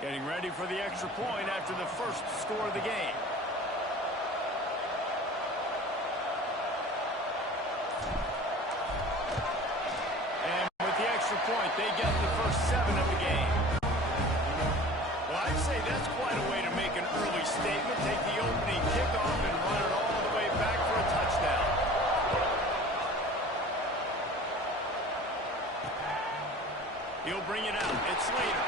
Getting ready for the extra point after the first score of the game. And with the extra point, they get the first 7 of the game. Well, I'd say that's quite a way to make an early statement. Take the opening kickoff and run it all the way back for a touchdown. He'll bring it out. It's Slater.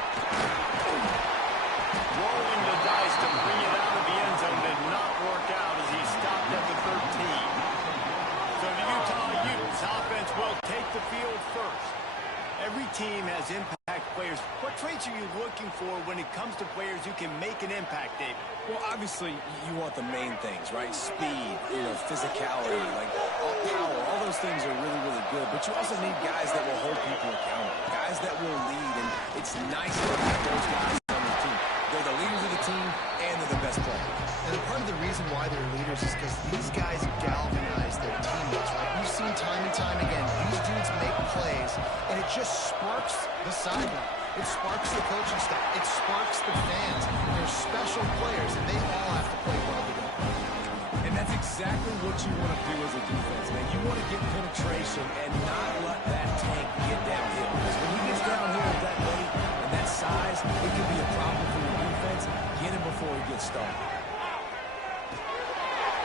Rolling the dice to bring it out of the end zone did not work out as he stopped at the 13. So the Utah Utes offense will take the field first. Every team has impact players. What traits are you looking for when it comes to players who can make an impact, David? Well, obviously, you want the main things, right? Speed, physicality, like power. All those things are really, really good. But you also need guys that will hold people accountable, guys that will lead. And it's nice to have those guys on the team. They're the leaders of the team, and they're the best players. And part of the reason why they're leaders is because these guys galvanize their teammates, right? We've seen time and time again, these dudes make plays, and it just sparks the sideline. It sparks the coaching staff. It sparks the fans. They're special players, and they all have to play well together. And that's exactly what you want to do as a defense, man. You want to get penetration and not let that tank get downhill. Because when he gets downhill at that weight and that size, it can be a problem for your defense. Get him before he gets started.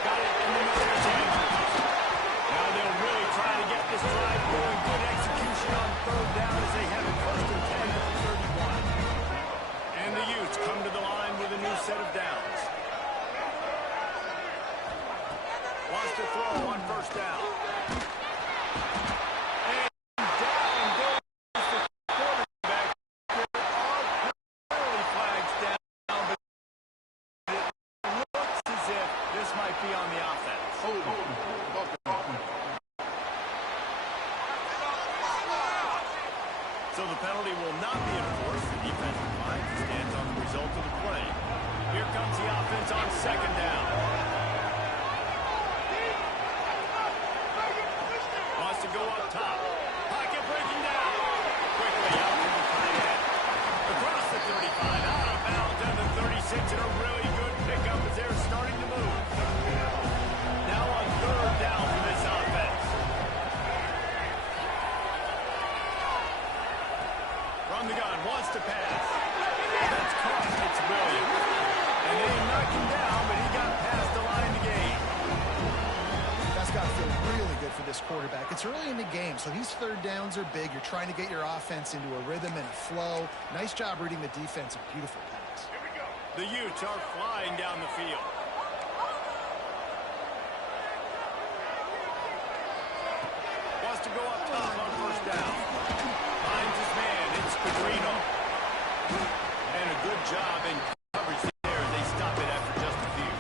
Got it in the middle of the change. Now they'll really try to get this drive going. Good execution on third down as they have it first and 10 at the 31. And the Utes come to the line with a new set of downs. Wants to throw on first down. And down goes the quarterback. There are penalty flags down, but it looks as if this might be on the offense. So the penalty will not be enforced. The defensive line stands on the result of the play. Here comes the offense on second down. Wants to go up top. Pocket breaking down. Quickly out to the tight end. Across the 35, out of bounds at the 36, and a really good pickup as they're starting to move. Now on third down for this offense. From the gun, wants to pass. That's caught. It's Williams. And they knocked him down, but he got past the line to gain. That's got to feel really good for this quarterback. It's early in the game, so these third downs are big. You're trying to get your offense into a rhythm and a flow. Nice job reading the defense. A beautiful pass. The Utes are flying down the field. Wants to go up top on first down. Finds his man. It's Pedrino. And a good job in coverage there as they stop it after just a few.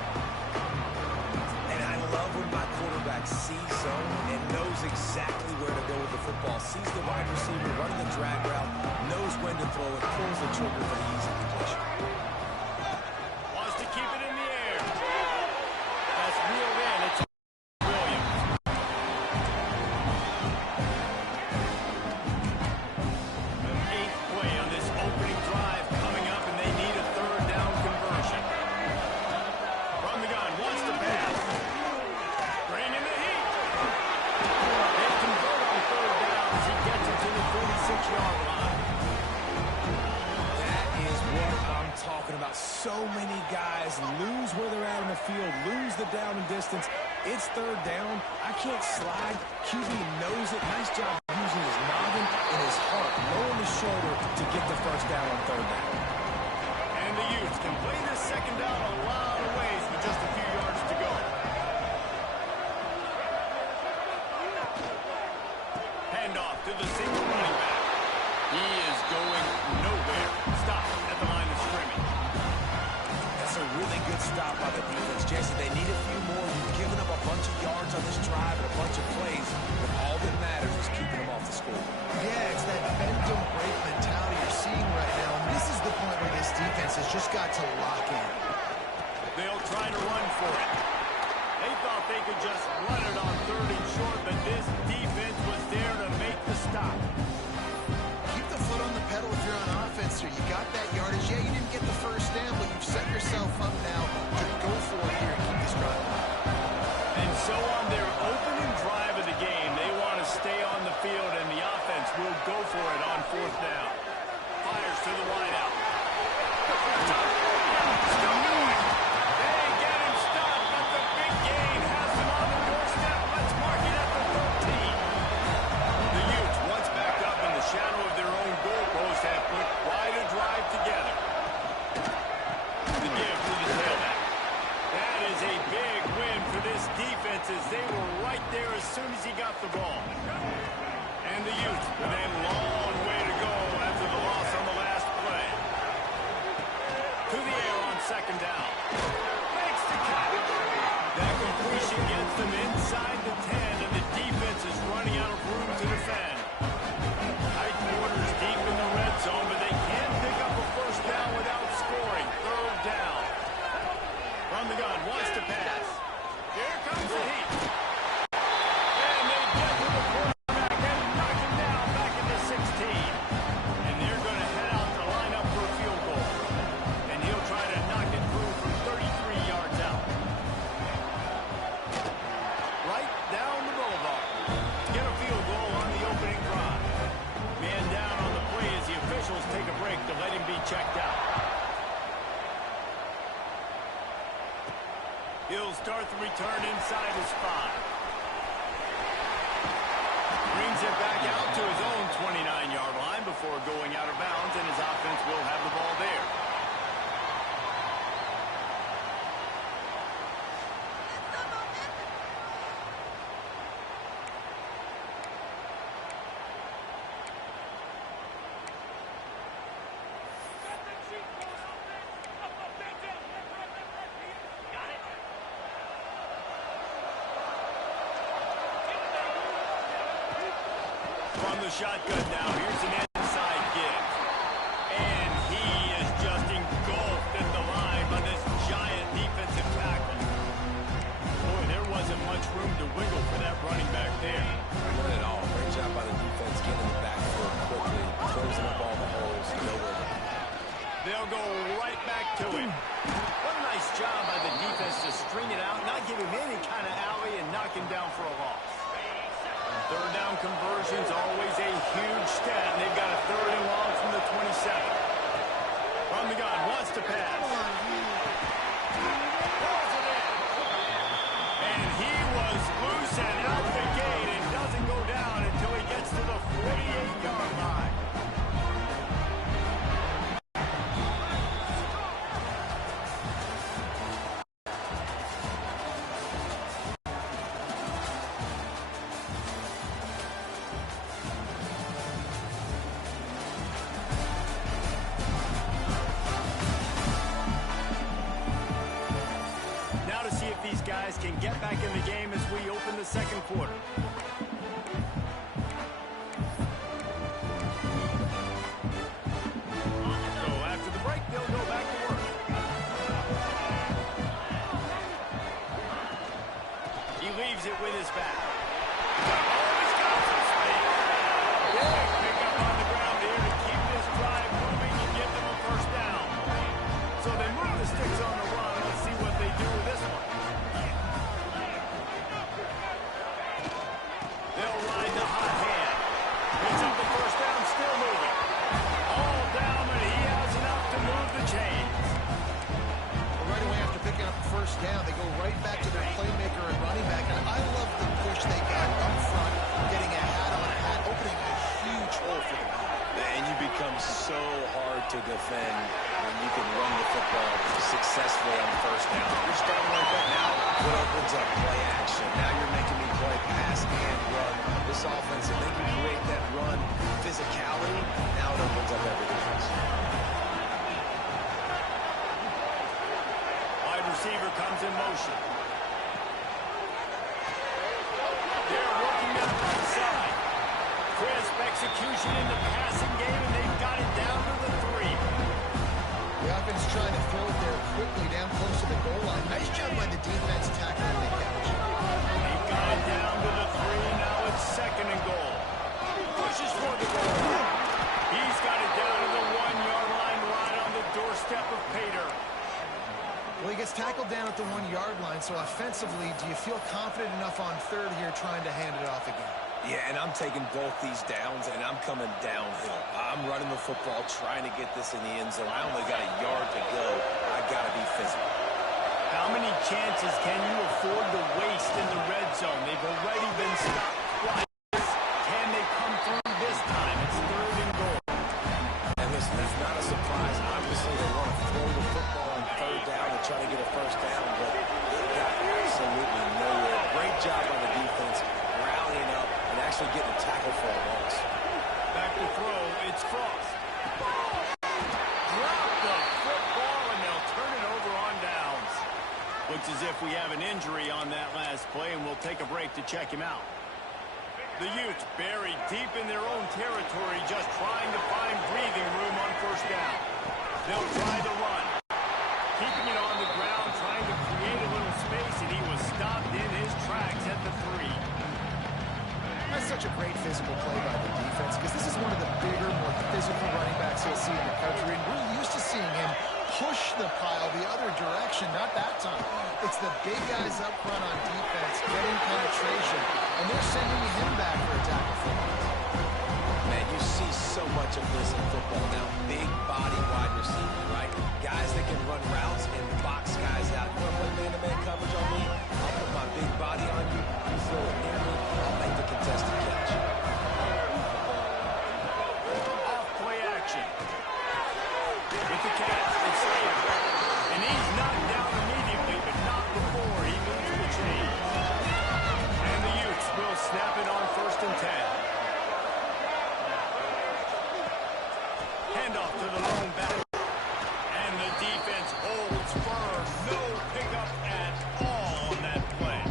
And I love when my quarterback sees zone and knows exactly where to go with the football. Sees the wide receiver running the drag route, knows when to throw it, pulls the trigger for the easy completion. Wants to keep it in the air. That's reeled in. It's Williams. An 8th play on this opening drive coming up, and they need a third down conversion. From the gun, wants to pass. Bringing the heat. They convert on third down as he gets it to the 46-yard line. That is what I'm talking about. So many guys lose where they're at in the field, lose the down and distance. It's third down. I can't slide. QB knows it. Nice job using his noggin and his heart, lowering his shoulder to get the first down on third down. And the Utes can play this second down a lot of ways with just a few yards to go. Handoff to the single running back. He is going nowhere. Stop at the line of scrimmage. That's a really good stop by the defense, Jason. They need a few more. You've given up a bunch of yards on this drive and a bunch of plays, but all that matters is keeping them off the score. Yeah, it's that bend don't break mentality you're seeing right now. And this is the point where this defense has just got to lock in. They'll try to run for it. They thought they could just run it on third and short, but this defense was there to make the stop. Keep the foot on the pedal if you're on offense here. You got that yardage. Yeah, you didn't get yourself up now to go for it here and keep this drive alive. And so on their opening drive of the game, they want to stay on the field, and the offense will go for it on 4th down. Fires to the wideout. Still going. They get him stopped, but the big gain has him on the doorstep. Let's mark it at the 13. The Utes, once back up in the shadow of their own goalpost, have put quite a drive together. The give to the tailback. That is a big win for this defense as they were right there as soon as he got the ball. And the Utes with a long way to go after the loss on the last play. To the air on 2nd down. Makes the catch. That completion gets them inside the 10, and the defense is running out of room to defend. Tight quarters deep in the red zone, but they can't pick up a 1st down without scoring. 3rd down. From the gun, wants to pass. Here comes the heat. And they get to the quarterback and knock him down back into 16. And they're going to head out to line up for a field goal. And he'll try to knock it through from 33 yards out. Right down the boulevard. Get a field goal on the opening drive. Man down on the play as the officials take a break to let him be checked out. He'll start the return inside his 5. Brings it back out to his own 29-yard line before going out of bounds, and his offense will have the ball there. From the shotgun now, here's an inside give. And he is just engulfed at the line by this giant defensive tackle. Boy, there wasn't much room to wiggle for that running back there. Not at all. Great job by the defense getting the backfield quickly, closing up all the holes. Nowhere. They'll go right back to him. What a nice job by the defense to string it out, not give him any kind of alley, and knock him down for a loss. 3rd down conversion's always a huge stat, and they've got a 3rd and long from the 27. From the gun, wants to pass. Pulls it in. And he was loose and out the gate and doesn't go down until he gets to the 48-yard line. These guys can get back in the game as we open the 2nd quarter. So after the break, they'll go back to work. He leaves it with his back. Oh, he's got some space. Big pickup on the ground here to keep this drive moving and give them a 1st down. So they move the sticks on the run. Let's see what they do with this one. They'll ride the hot hand. Picks up the 1st down, still moving. All down, but he has enough to move the chains. Well, right away after picking up the 1st down, they go right back to their playmaker and running back. And I love the push they got up front, getting a hat on a hat, opening a huge hole for the ball. And you become so hard to defend when you can run the football successfully on 1st down. You're starting like that now. What opens up play action? Now you're making me play pass and run. This offense, if they can create that run physicality, now it opens up everything else. Wide receiver comes in motion. They're working that right side. Crisp execution in the passing game, and they've got it down to the 3. The offense trying to throw it there quickly down close to the goal line. Nice job by the defense tackling the catch. They've got it down to the 3. Now it's 2nd and goal. Pushes for the goal. He's got it down to the 1-yard line right on the doorstep of Pater. Well, he gets tackled down at the 1-yard line, so offensively, do you feel confident enough on third here trying to hand it off again? Yeah, and I'm taking both these downs, and I'm coming downhill. I'm running the football, trying to get this in the end zone. I only got a yard to go. I got to be physical. How many chances can you afford to waste in the red zone? They've already been stopped twice. Can they come through this time? It's third and goal. And listen, that's not a surprise. Obviously, they want to throw the football on third down and try to get a first down, but it got absolutely nowhere. Great job on the defense, rallying up and actually getting a tackle for a loss. Back to throw, it's Frost. Drop the football, and they'll turn it over on downs. Looks as if we have an injury on that last play, and we'll take a break to check him out. The Utes buried deep in their own territory, just trying to find breathing room on first down. They'll try the run. Keeping it on the ground, trying to create a little space, and he was stopped in his tracks at the 3. That's such a great physical play by the defense because this is one of the bigger, more physical running backs you'll see in the country, and we're used to seeing him push the pile the other direction, not that time. It's the big guys up front on defense getting penetration, and they're sending him back for a tackle for loss. Man, you see so much of this in football now. Big body wide receiver, right? Guys that can run routes and box guys out. You want to put man-to-man coverage on me? I'll put my big body on you. You throw it near me, I'll make the contested catch. Off play action. With the catch, it's Slater. And he's knocked down immediately, but not before he moves the chain. And the Utes will snap it on first and 10. Handoff to the lone back. And the defense holds firm. No pickup at all on that play.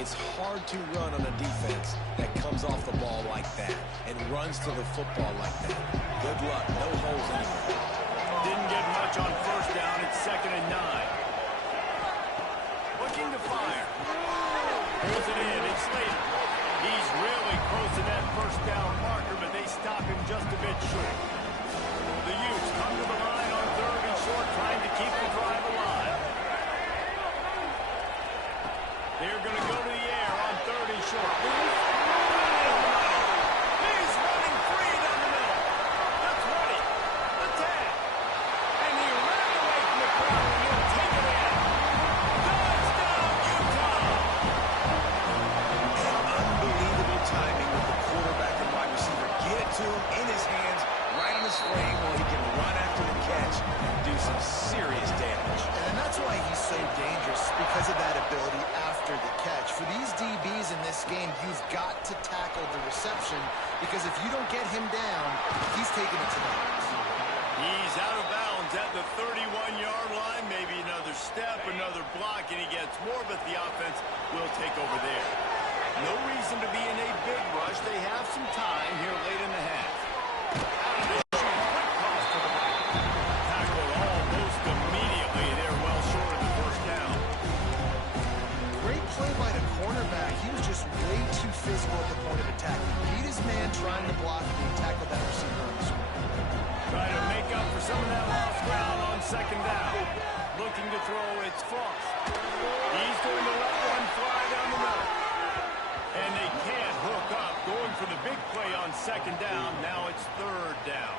It's hard to run on a defense that comes off the ball like that and runs to the football like that. Good luck. No holes anywhere. Didn't get much on first down. It's 2nd and 9. Looking to fire. Here's it in. It's Slater. He's really close to that first down marker, but they stop him just a bit short. The Utes come to the line on 3rd and short, trying to keep the drive alive. They're going to go to the air on 3rd and short. He's running free down the middle. The 20, the 10. And he ran away from the crowd, and he'll take it in. Touchdown, Utah! Unbelievable timing with the quarterback and wide receiver. Get it to him in his hands, right on his frame, where he can run after the catch and do some serious damage. And that's why he's so dangerous, because of that ability after the catch. For these DBs in this game, you've got to tackle the reception, because if you don't get him down, he's taking it to the house. He's out of bounds at the 31-yard line. Maybe another step, another block, and he gets more, but the offense will take over there. No reason to be in a big rush. They have some time here late in the half. Out of the shoot, quick cross to the right. Tackled almost immediately. They're well short of the first down. Great play by the cornerback. He was just way too physical at the point of attack. He beat his man trying to block, and he tackled that receiver on the screen. Trying to make up for some of that lost ground on 2nd down. Looking to throw, it's Frost. He's going to let one fly down the middle. And they can't hook up. Going for the big play on 2nd down. Now it's 3rd down.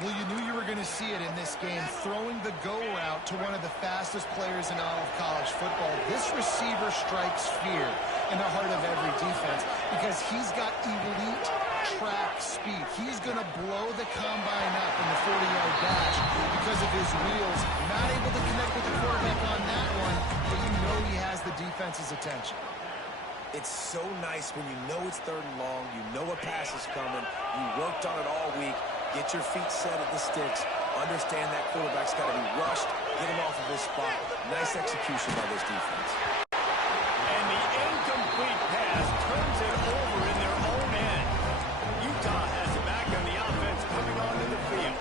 Well, you knew you were going to see it in this game, throwing the go route to one of the fastest players in all of college football. This receiver strikes fear in the heart of every defense because he's got elite track speed. He's going to blow the combine up in the 40-yard dash because of his wheels. Not able to connect with the quarterback on that one, but you know he has the defense's attention. It's so nice when you know it's 3rd and long, you know a pass is coming, you worked on it all week, get your feet set at the sticks, understand that quarterback's got to be rushed, get him off of his spot. Nice execution by this defense. And the incomplete pass turns it over in their own end. Utah has it back on the offense coming onto the field.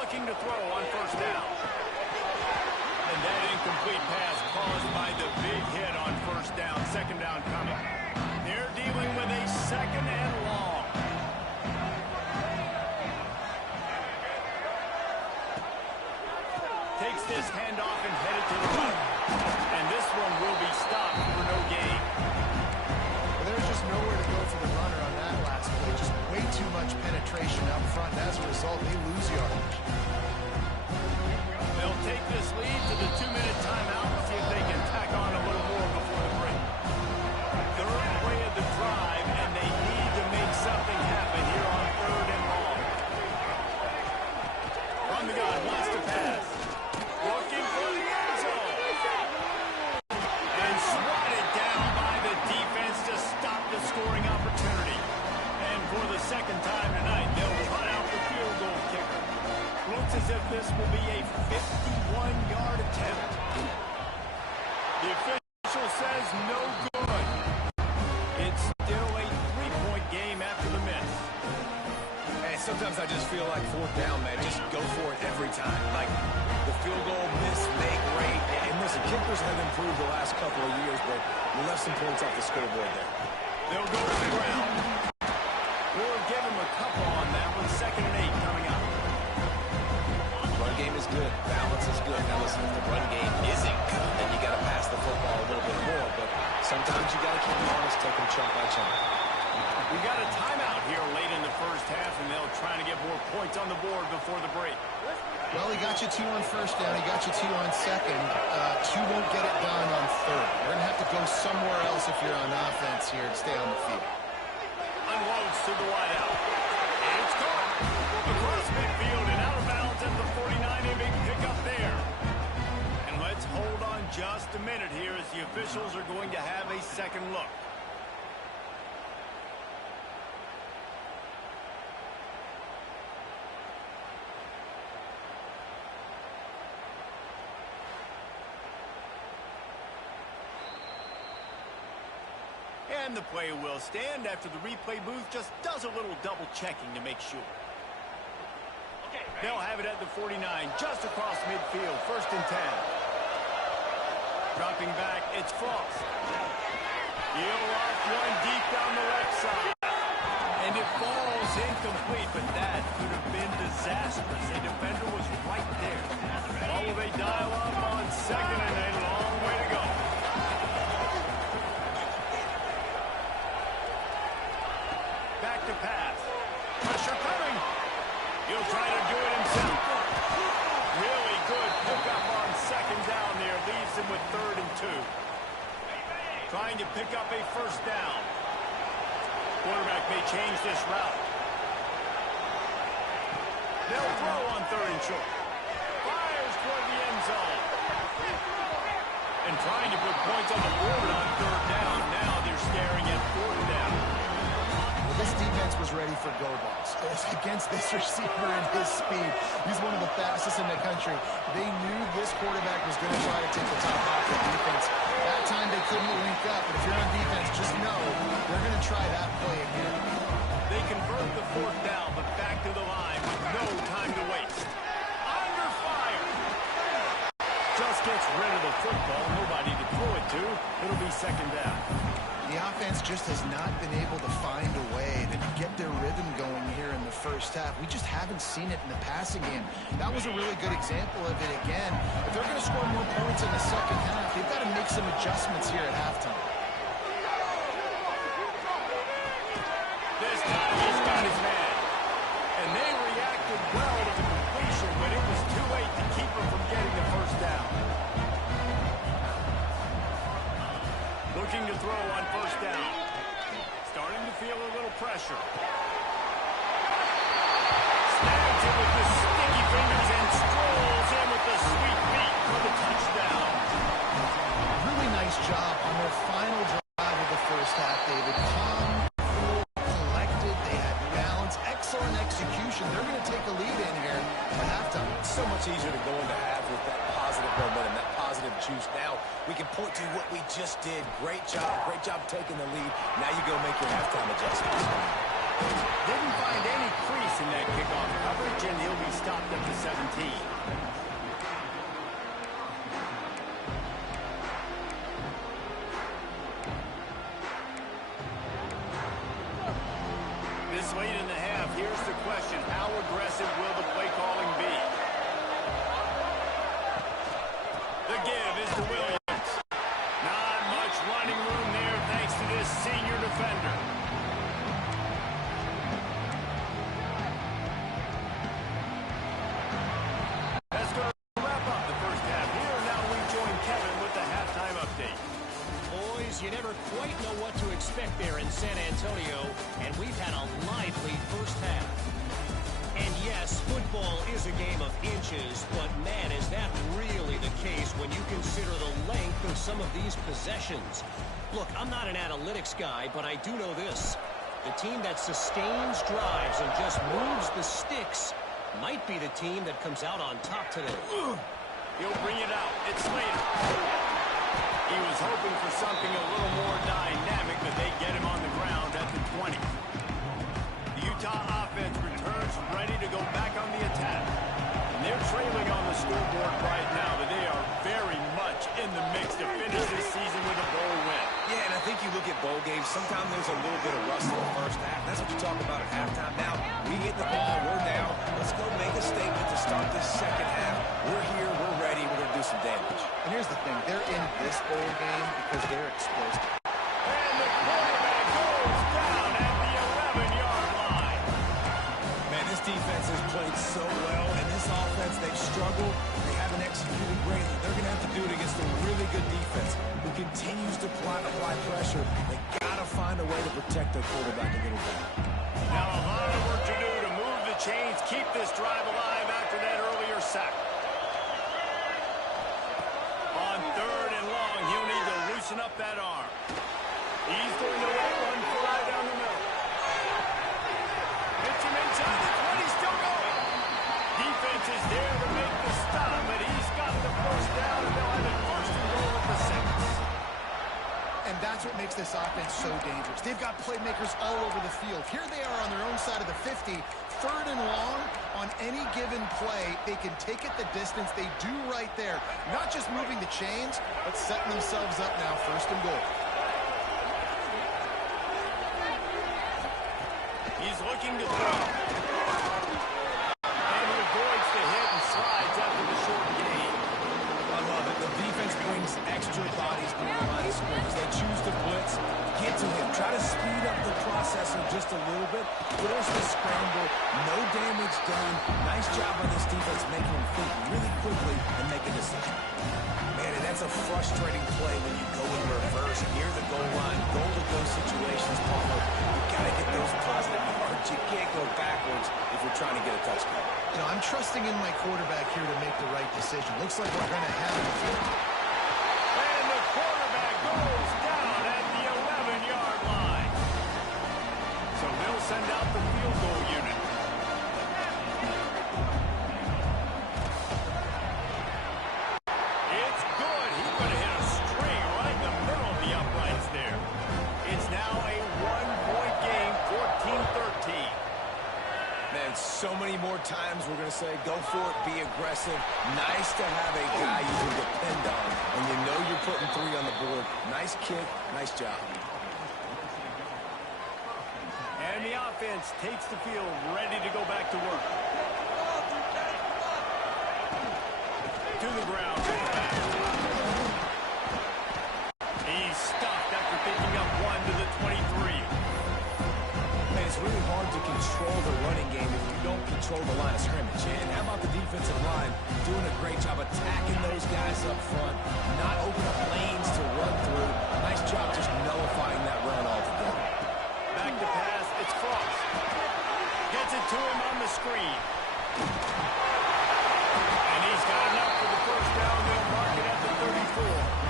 Looking to throw on first down. And that incomplete pass caused by the big hit on first down. 2nd down coming. They're dealing with a 2nd and long. Sometimes I just feel like fourth down, man, just go for it every time. Like the field goal miss-make rate. And listen, kickers have improved the last couple of years, but you left some points off the scoreboard there. They'll go to the ground. We'll give him a couple on that one. 2nd and 8 coming up. Run game is good. Balance is good. Now listen, if the run game isn't good, then you got to pass the football a little bit more. But sometimes you got to keep them honest, take them chunk by chunk. We got a timeout here late in the first half, and they'll try to get more points on the board before the break. Well, he got you 2 on first down. He got you 2 on second. 2 won't get it done on third. We're going to have to go somewhere else if you're on offense here to stay on the field. Unloads to the wideout. And it's caught. Across midfield and out of bounds at the 49. A big pickup there. And let's hold on just a minute here as the officials are going to have a second look. And the play will stand after the replay booth just does a little double checking to make sure. They'll have it at the 49, just across midfield, 1st and 10. Dropping back, it's Frost. He'll off one deep down the left side. And it falls incomplete, but that could have been disastrous. A defender was right there. All will they dial up on 2nd and a long way to go. Back to pass. Pressure coming. He'll try to do it himself. Really good pickup on 2nd down there. Leaves him with 3rd and 2. Trying to pick up a 1st down. Quarterback may change this route. They'll throw on 3rd and short. Fires toward the end zone. And trying to put points on the board on 3rd down. Now they're staring at 4th down. This defense was ready for go balls. Against this receiver and his speed. He's one of the fastest in the country. They knew this quarterback was going to try to take the top off the defense. That time they couldn't link up, but if you're on defense, just know they're going to try that play again. They convert the 4th down, but back to the line with no time to waste. Under fire. Just gets rid of the football. Nobody to throw it to. It'll be 2nd down. The offense just has not been able to find a way to get their rhythm going here in the first half. We just haven't seen it in the passing game. That was a really good example of it again. If they're going to score more points in the second half, they've got to make some adjustments here at halftime. This time he's got his man. And they reacted well to the completion, but it was too late to keep him from getting the 1st down. Looking to throw on 1st down. Starting to feel a little pressure. Snags it with the sticky fingers and strolls in with the sweet feet for the touchdown. Really nice job on their final drive of the first half, David. Calm, cool, collected. They had balance. Excellent execution. They're going to take a lead in here at halftime. It's so much easier to go into half with that positive momentum, that positive juice. Now we can point to what we just did. Great job taking the lead. Now you go make your halftime adjustments. Didn't find any crease in that kickoff coverage, and he'll be stopped at the 17. This late in the half, here's the question. How aggressive will the play calling be? The give is to Williams. Not much running room there thanks to this senior defender. That's going to wrap up the first half here. Now we join Kevin with the halftime update. Boys, you never quite know what to expect there in San Antonio, and we've had a lively first half. And yes, football is a game of inches, but man, is that really the case when you consider the length of some of these possessions. Look, I'm not an analytics guy, but I do know this. The team that sustains drives and just moves the sticks might be the team that comes out on top today. He'll bring it out. It's Slater. He was hoping for something a little more dynamic, but they get him on the ground at the 20. The Utah offense returns go back on the attack. And they're trailing on the scoreboard right now, but they are very much in the mix to finish this season with a bowl win. Yeah, and I think you look at bowl games, sometimes there's a little bit of rust in the first half. That's what you talk about at halftime. Now, we get the ball, we're down. Let's go make a statement to start this second half. We're here, we're ready, we're going to do some damage. And here's the thing, they're in this bowl game because they're explosive. And the quarterback goes down at the 11-yard line. Man, this defense has played so well, and this offense, they've struggled. They haven't executed greatly. They're going to have to do it against a really good defense who continues to apply pressure. They got to find a way to protect their quarterback a little bit. Now a lot of work to do to move the chains, keep this drive alive after that earlier sack. On 3rd and long, he'll need to loosen up that arm. He's going to let one fly down the middle. Hits him inside the 20, still going. Defense is there to make the stop, but he's got the first down, and they'll have it first and goal at the 6. And that's what makes this offense so dangerous. They've got playmakers all over the field. Here they are on their own side of the 50. 3rd and long, on any given play, they can take it the distance. They do right there. Not just moving the chains, but setting themselves up now, 1st and goal. He's looking to throw. And he avoids the hit and slides after the short gain. I love it. The defense brings extra bodies near the line of scrimmage. They choose to blitz, get to him, try to speed up the processor just a little bit, force the scramble, no damage done. Nice job by this defense making him think really quickly and make a decision. Man, and that's a frustrating play when you go in reverse near the goal line, goal-to-go situations. Palmer, you've got to get those positive yards. You can't go backwards if you're trying to get a touchdown. You know, I'm trusting in my quarterback here to make the right decision. Looks like we're going to have it here. And the quarterback goes down at the 11-yard line. So they'll send out the field goal unit. It's good. He could have hit a string right in the middle of the uprights there. It's now a 1-point game, 14-13. Man, so many more times we're going to say, go for it, be aggressive. Nice to have a guy you can depend on, and you know you're putting 3 on the board. Nice kick, nice job. And the offense takes the field, ready to go back to work. To the ground. He's stuffed after picking up 1 to the 23. Man, it's really hard to control the running game if you don't control the line of scrimmage. And how about the defensive line doing a great job attacking those guys up front, not opening up lanes to run through. Nice job just nullifying that run altogether. Back to pass, it's Cross. Gets it to him on the screen. And he's got enough for the first down. They'll mark it at the 34.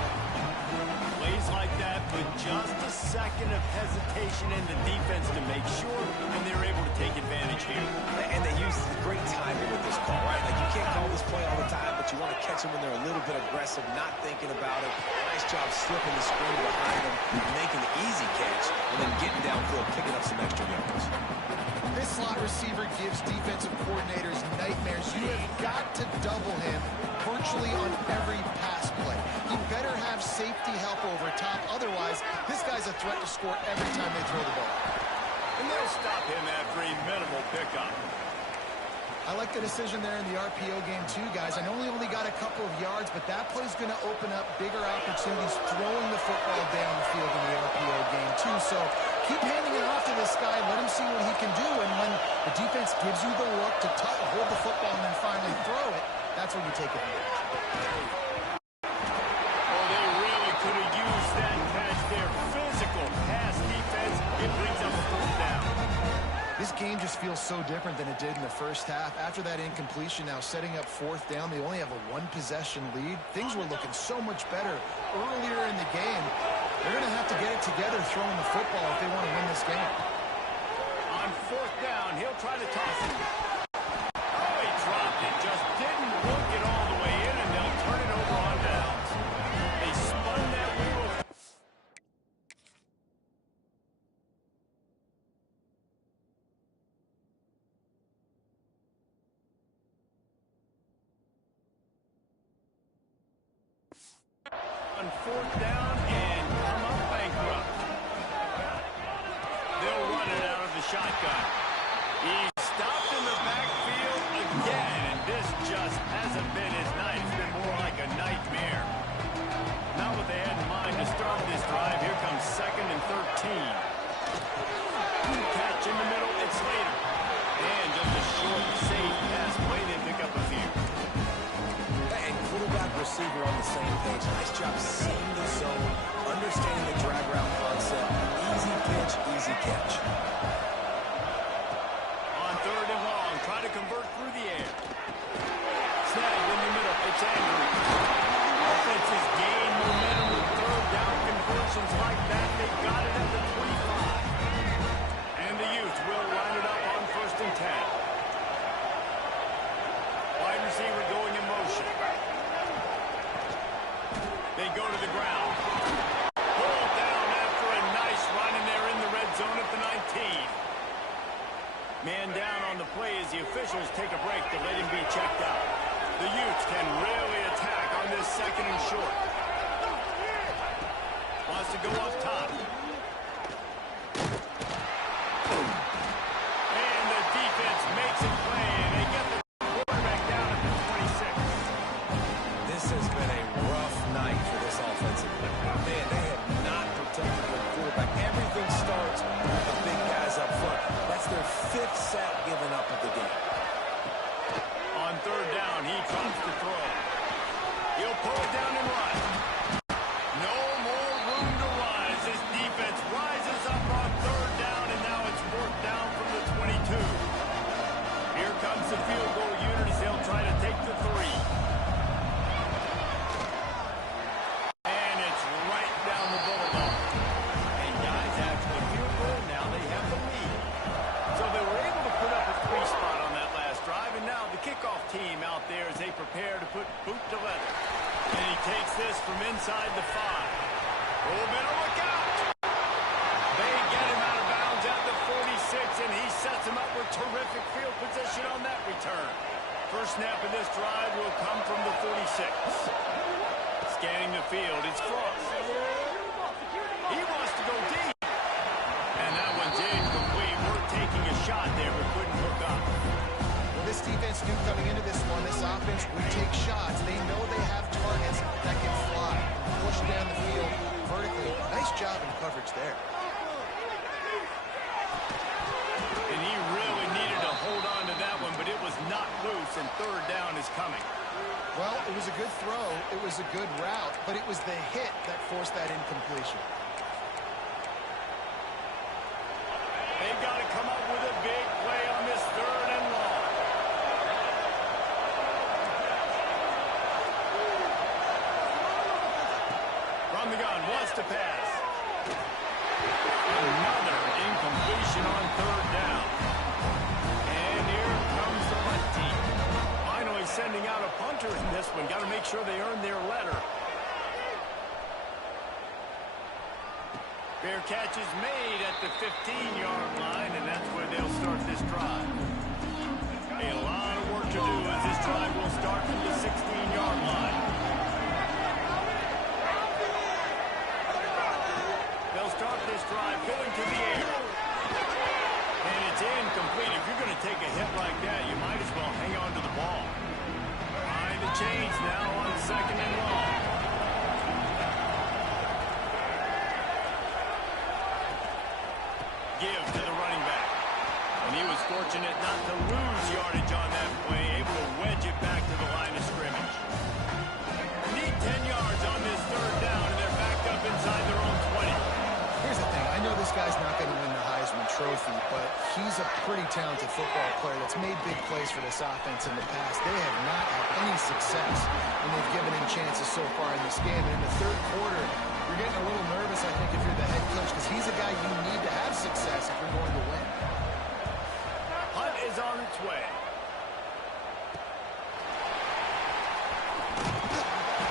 Plays like that with just a second of hesitation in the defense to make sure, and they're able to take advantage here. And they use great timing with this call, right? Like, you can't call this play all the time, but you want to catch them when they're a little bit aggressive, not thinking about it. Nice job slipping the screen behind them, making the easy catch, and then getting downfield, picking up some extra yards. This slot receiver gives defensive coordinators nightmares. You have got to double him virtually on every pass play. He better have safety help over top. Otherwise, this guy's a threat to score every time they throw the ball. And they'll stop him after a minimal pickup. I like the decision there in the RPO game too, guys. I know he only got a couple of yards, but that play's going to open up bigger opportunities throwing the football down the field in the RPO game too. So keep handing it off to this guy. Let him see what he can do. And when the defense gives you the look to hold the football and then finally throw it, that's when you take advantage. Oh, they really could have used that catch there. Physical pass defense. It brings up a 4th down. This game just feels so different than it did in the first half. After that incompletion, now setting up 4th down, they only have a 1-possession lead. Things were looking so much better earlier in the game. They're going to have to get it together throwing the football if they want to win this game. On 4th down, he'll try to toss it. Oh, he dropped it. Just didn't look it all the way in, and they'll turn it over on downs. They spun that wheel. 4th down and come up bankrupt. They'll run it out of the shotgun. He's stopped in the backfield again, and this just hasn't been his night. It's been more like a nightmare. Not what they had in mind to start this drive. Here comes 2nd and 13. Catch in the middle, it's Slater. And just a short, safe pass play. They pick up a few. And quarterback receiver on the same page. Nice job seeing the zone, understanding the drag route concept. Easy pitch, easy catch. On 3rd and long, try to convert through the air. Snag in the middle, it's Andrews. Offenses gain momentum with 3rd down conversions like that. They got it at the 25. And the Utes will line it up on 1st and 10. Wide receiver going in motion. They go to the ground. Pulled down after a nice run, and they're in the red zone at the 19. Man down on the play as the officials take a break to let him be checked out. The Utes can really attack on this 2nd and short. Wants to go up top. And the defense makes it play, and they get the quarterback down at the 26. This has been a rough night for this offensive line. Man, they have not protected the quarterback. Everything starts with the big guys up front. That's their 5th sack given up of the game. On 3rd down, he drops the throw. He'll pull it down and run. No more room to rise. This defense rises up on 3rd down, and now it's 4th down from the 22. Here comes the field goal unit as they'll try to take the 3. And it's right down the boulevard. And guys, after the field goal, now they have the lead. So they were able to put up a 3 spot on that last drive, and now the kickoff team out there as they prepare to put boot to leather. And he takes this from inside the 5. Oh, better look out! They get him out of bounds at the 46, and he sets him up with terrific field position on that return. First snap of this drive will come from the 46. Scanning the field, it's Frost. He wants to go deep. And that one's incomplete. We're taking a shot there, but couldn't hook up. Well, this defense knew coming into this one, this offense would take shots. They know they have targets that can fly. Push down the field vertically. Nice job in coverage there. And he really needed to hold on to that one, but it was not loose, and 3rd down is coming. Well, it was a good throw. It was a good route, but it was the hit that forced that incompletion. They've got to come up with a big play on this 3rd and long. From the gun, wants to pass. Another incompletion on 3rd down. And here comes the punt team. Finally sending out a punter in this one. Got to make sure they earn their letter. Fair catch is made at the 15-yard line, and that's where they'll start this drive. A lot of work to do as this drive will start from the 16-yard line. They'll start this drive going to the air. And it's incomplete. If you're going to take a hit like that, you might as well hang on to the ball. Behind the chains now on 2nd and long. Give to the running back. And he was fortunate not to lose yardage on that play, able to wedge it back to the line of scrimmage. Need 10 yards on this 3rd down, and they're backed up inside their own 20. Here's the thing. I know this guy's not going to win the Heisman Trophy, but he's a pretty talented football player that's made big plays for this offense in the past. They have not had any success when they've given him chances so far in this game. And in the 3rd quarter, you're getting a little nervous, I think, if you're the head coach, because he's a guy you need to have success if you're going to win. Hunt is on its way.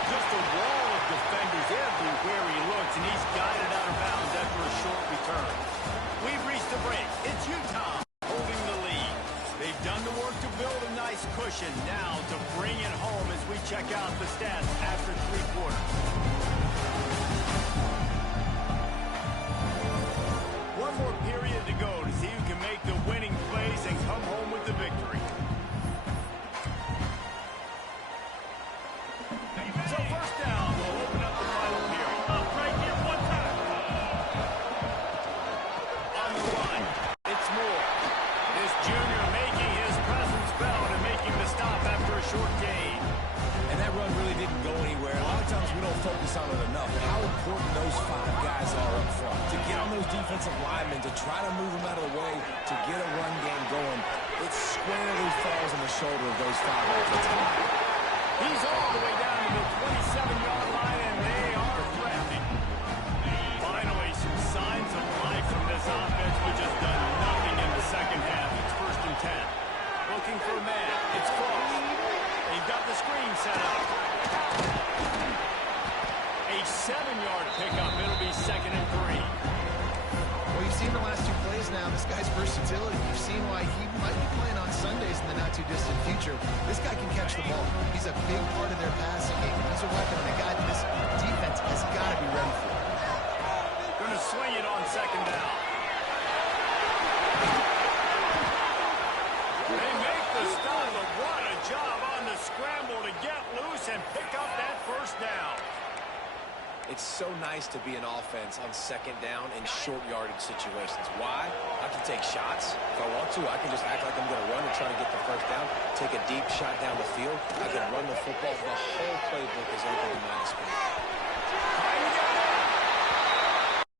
Just a wall of defenders everywhere he looks, and he's guided out of bounds after a short return. We've reached the break. It's Utah holding the lead. They've done the work to build a nice cushion. Now to bring it home as we check out the stats after 3 quarters. linemen to try to move them out of the way to get a run game going. It squarely falls on the shoulder of those 5 offensive linemen. He's all the way down to the 27-yard line, and they are threatening. Finally, some signs of life from this offense, which has done nothing in the second half. It's 1st and 10. Looking for a man. It's Frost. They've got the screen set up. A 7-yard pickup. It'll be 2nd and 3. Well, you've seen the last 2 plays now. This guy's versatility. You've seen why he might be playing on Sundays in the not-too-distant future. This guy can catch the ball. He's a big part of their passing game. He's a weapon, and a guy that this defense has got to be ready for. Going to swing it on 2nd down. They make the stop, but what a job on the scramble to get loose and pick up that 1st down. It's so nice to be an offense on 2nd down in short yardage situations. Why? I can take shots. If I want to, I can just act like I'm going to run and try to get the 1st down, take a deep shot down the field. I can run the football. The whole playbook is open to my disposal.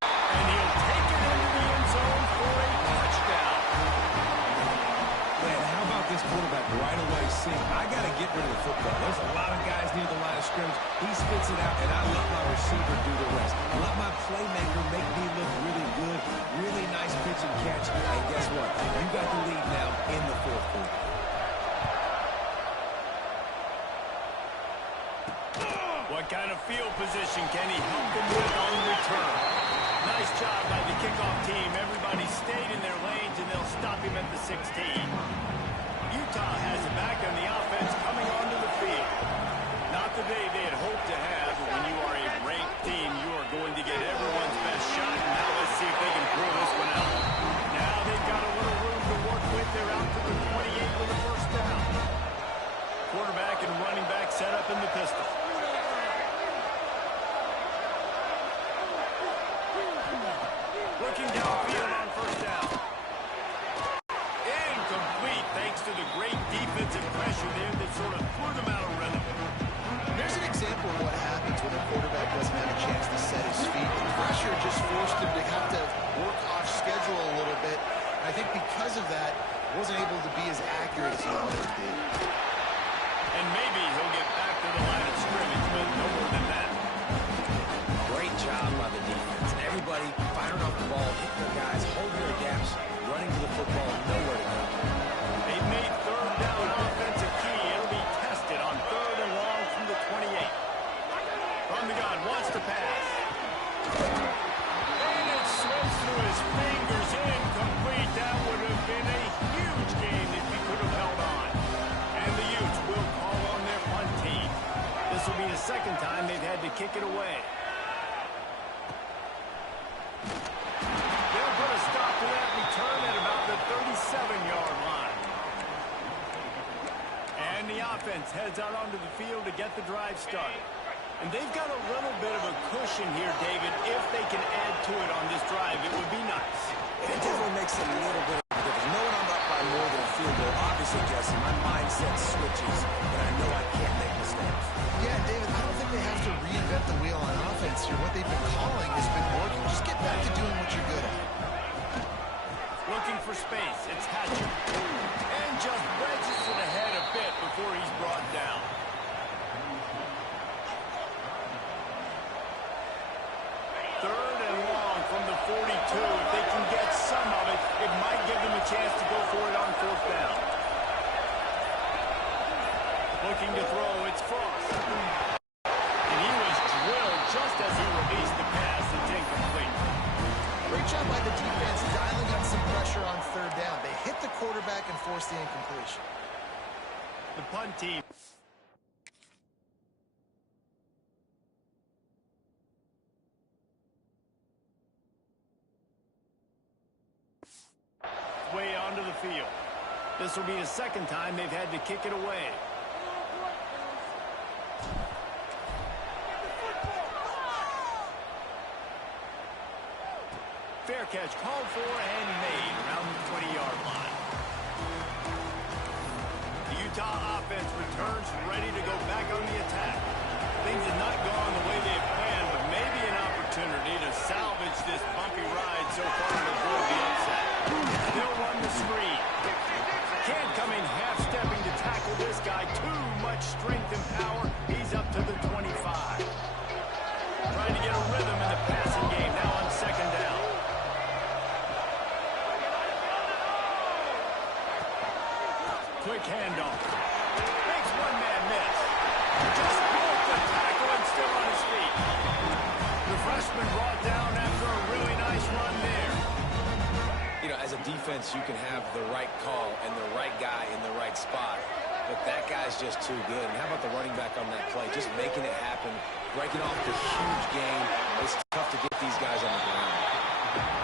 And he'll take it into the end zone for a touchdown. Man, how about this quarterback right away saying, I got to get rid of the football. There's a lot of guys near the line of scrimmage. He spits it out, and I let my receiver do the rest. I let my playmaker make me look really good, really nice pitch and catch. And guess what? You got the lead now in the 4th quarter. What kind of field position can he help them with on return? Nice job by the kickoff team. Everybody stayed in their lanes, and they'll stop him at the 16. Utah has it back on the offense coming onto the field. Not the day they had hoped to have, but when you are a ranked team, you are going to get everyone's best shot. And now let's see if they can pull this one out. Now they've got a little room to work with. They're out to the 28 with the 1st down. Quarterback and running back set up in the pistol. Looking downfield on 1st down. Incomplete thanks to the great defensive pressure there that sort of threw them out of rhythm. Here's an example of what happens when a quarterback doesn't have a chance to set his feet. The pressure just forced him to have to work off schedule a little bit. And I think because of that, wasn't able to be as accurate as he wanted to be. And maybe he'll get back to the line of scrimmage, but no more than that. Great job by the defense. Everybody firing off the ball, hit their guys, holding their gaps, running to the football, nowhere to go. They've made 3rd down offense a key. It'll be tested on 3rd and long from the 28. From the gun, wants to pass. And it slips through his fingers, incomplete. That would have been a huge game if he could have held on. And the Utes will call on their punt team. This will be the 2nd time they've had to kick it away. They'll put a stop to that return at about the 37-yard line. And the offense heads out onto the field to get the drive started. And they've got a little bit of a cushion here, David. If they can add to it on this drive, it would be nice. It definitely makes a little bit of a difference. Knowing I'm up by more than a field goal, obviously, Jesse, my mindset switches, and I know I can't make mistakes. Yeah, David, I don't think they have to reinvent the wheel on offense here. What they've been calling has been working. Just get back to doing what you're good at. Looking for space. It's Hatcher. And just wedges it ahead a bit before he's brought down. Third and long from the 42. If they can get some of it, it might give them a chance to go for it on 4th down. Looking to throw, it's Frost. And he was drilled just as he released the pass. It's incomplete. Great job by the defense dialing in some pressure on 3rd down. They hit the quarterback and forced the incompletion. The punt team. Way onto the field. This will be the 2nd time they've had to kick it away. Fair catch called for and made around the 20-yard line. The Utah offense returns ready to go back on the attack. Things have not gone the way they planned, but maybe an opportunity to salvage this bumpy ride so far in the ball screen. Can't come in half-stepping to tackle this guy. Too much strength and power. He's up to the 25. Trying to get a rhythm in the passing game now on second down. Quick handoff. Makes one man miss. Just broke the tackle and still on his feet. The freshman brought down after a really nice run there. You know, as a defense, you can have the right call and the right guy in the right spot. But that guy's just too good. And how about the running back on that play? Just making it happen, breaking off the huge game. It's tough to get these guys on the ground.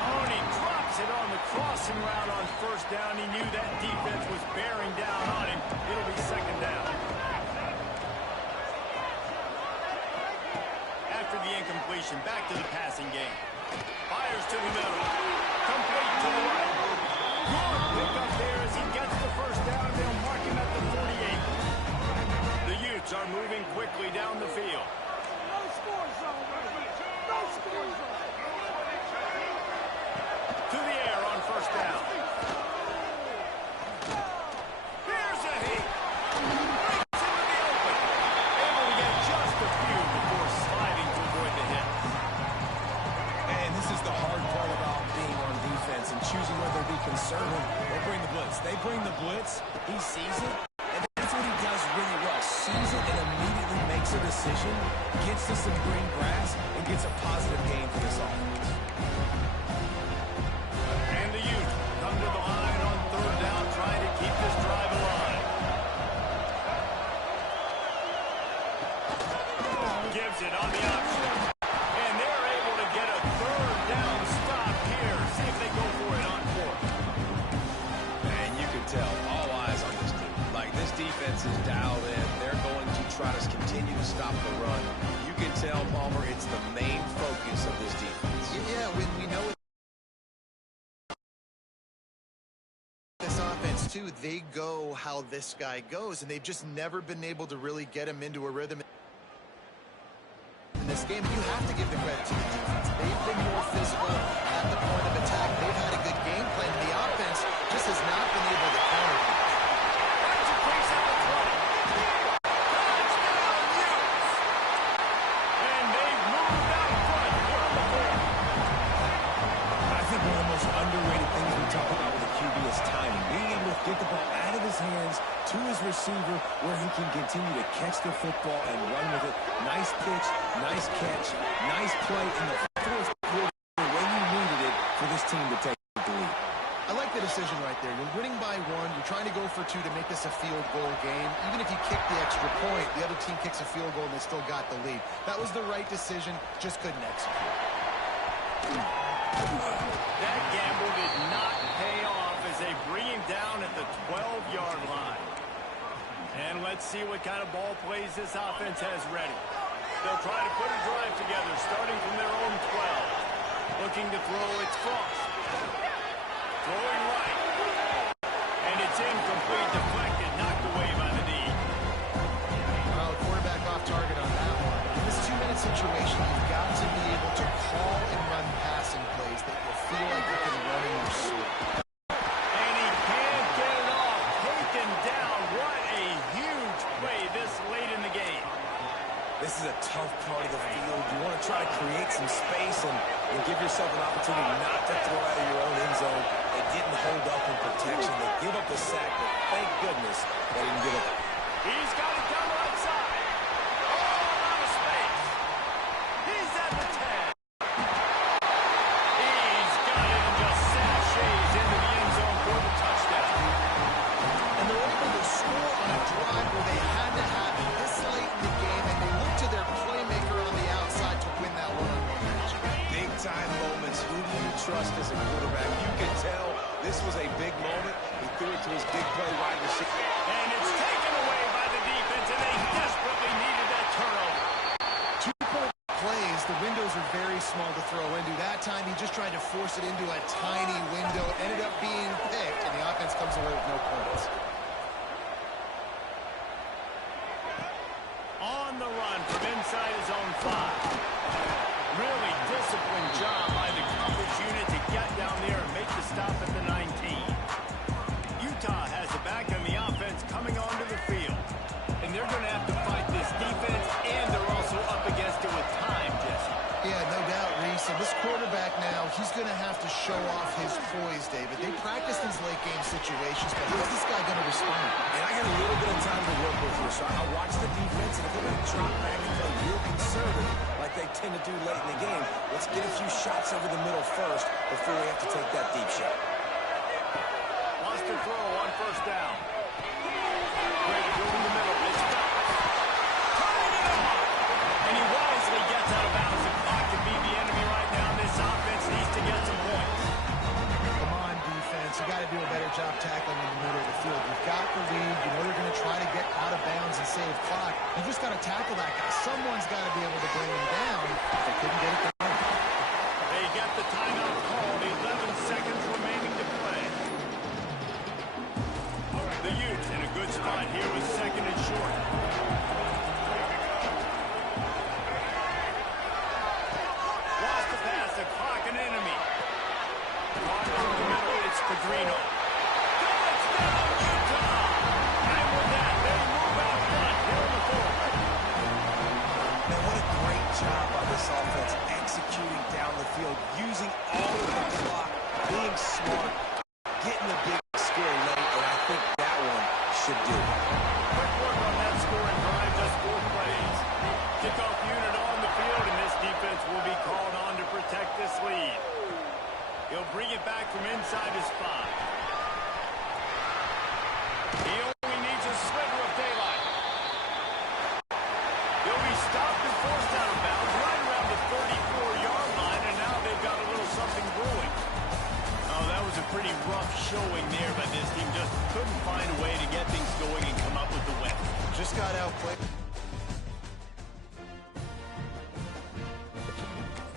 Oh, and he drops it on the crossing route on first down. He knew that defense was bearing down on him. It'll be second down. After the incompletion, back to the passing game. Fires to the middle. Complete to the right. Good pick up there as he gets the first down. They'll mark him at the 48. The Utes are moving quickly down the field. No score zone, baby. No score zone. To the air on first down. Here's a hit. Breaks into the open. Able to get just a few before sliding to avoid the hit. And this is the hard part about being on defense and choosing whether to be conservative or bring the blitz. They bring the blitz. He sees it. And that's what he does really well. Sees it and immediately makes a decision, gets to some green grass, and gets a positive gain for this offense. And the Utes come to the line on third down, trying to keep this drive alive. Gives it on the option. And they're able to get a third down stop here. See if they go for it on fourth. And you can tell, all eyes on this team. Like, this defense is dialed in. They're going to try to continue to stop the run. You can tell, Palmer, it's the main focus of this defense. Yeah, we know it. This offense, too, they go how this guy goes, and they've just never been able to really get him into a rhythm. In this game, you have to give the credit to the defense. They've been more physical at the point of attack. They've had a good game plan. The offense just has not been able to counter. Finds a place at the 20. Touchdown, Utes! And they've moved out front on the board. I think one of the most underrated things we talk about with a QB is timing. Being able to get the ball out of his hands to his receiver where he can continue to catch the football and run with it. Nice pitch, nice catch, nice play in the fourth quarter when you needed it for this team to take the lead. I like the decision right there. You're winning by one. You're trying to go for two to make this a field goal game. Even if you kick the extra point, the other team kicks a field goal and they still got the lead. That was the right decision, just couldn't execute. That gamble did not pay off as they bring him down at the 12-yard line. And let's see what kind of ball plays this offense has ready. They'll try to put a drive together, starting from their own 12. Looking to throw, it's Frost. Throwing right. And it's incomplete, deflected, knocked away by the D. Well, quarterback off target on that one. In this two-minute situation, you've got to be able to call and run passing plays that you feel like you can run in your sleep. And he can't get it off. Taken down. What a huge play this late in the game. This is a tough part of the field. You want to try to create some space and give yourself an opportunity not to throw out of your own end zone. They didn't hold up in protection. They give up the sack, but thank goodness they didn't give up. He's got it down the right side. All out of space. He's at the 10. He's got it and just sashays into the end zone for the touchdown. And they're able to score on a drive where they had to have it this late in the game, and they look to their playmaker on the outside to win that one-on-one match. Big-time moments. Who do you trust as a quarterback? You can tell this was a big moment. He threw it to his big play wide receiver. And it's taken away by the defense, and they desperately needed that turnover. 2-point plays, the windows are very small to throw into. That time, he just tried to force it into a tiny window. Ended up being picked, and the offense comes away with no points. On the run from inside his own 5. Really disciplined job by the coverage unit to get down there and make the stop at the 19. show off his poise, David. They practice these late-game situations, but how's this guy going to respond? And I got a little bit of time to work with here, so I watch the defense, and if they're going to drop back and play real conservative like they tend to do late in the game, let's get a few shots over the middle first before we have to take that deep shot. Wants to throw on first down. Great through in the middle. It's turning it on. And he wisely gets out of bounds. The clock can be the enemy right now. This offense needs to get some points. Come on, defense. You got to do a better job tackling in the middle of the field. You've got the lead. You know they're going to try to get out of bounds and save clock. You just got to tackle that guy. Someone's got to be able to bring him down. They couldn't get it done. They get the timeout called. 11 seconds remaining to play. The Utes in a good spot here with second and short. Lost the pass. The clock an enemy. Caught over the middle. It's Pedrino. Touchdown, Utah! And with that, they move out front here in the fourth. Man, what a great job by this offense executing down the field, using all of the clock, being smart, getting the big score late, and I think that one should do it. Quick work on that scoring drive, just 4 plays. Kickoff unit on the field, and this defense will be called on to protect this lead. He'll bring it back from inside his 5. He only needs a sliver of daylight. He'll be stopped and forced out of bounds right around the 34-yard line, and now they've got a little something brewing. Oh, that was a pretty rough showing there by this team. Just couldn't find a way to get things going and come up with the win. Just got outplayed.